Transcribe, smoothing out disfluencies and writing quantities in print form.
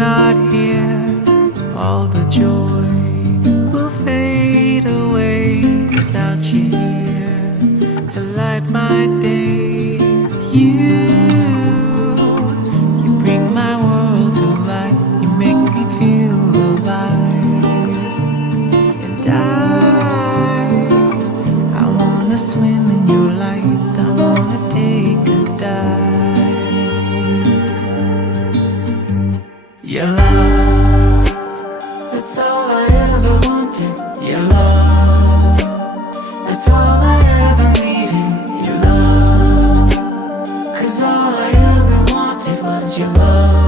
not here, all the joy will fade away without you here to light my day. You bring my world to life, you make me feel alive. And I wanna swim in your light, I wanna take a dive. Your love, that's all I ever wanted. Your love, that's all I ever needed. Your love, 'cause all I ever wanted was your love.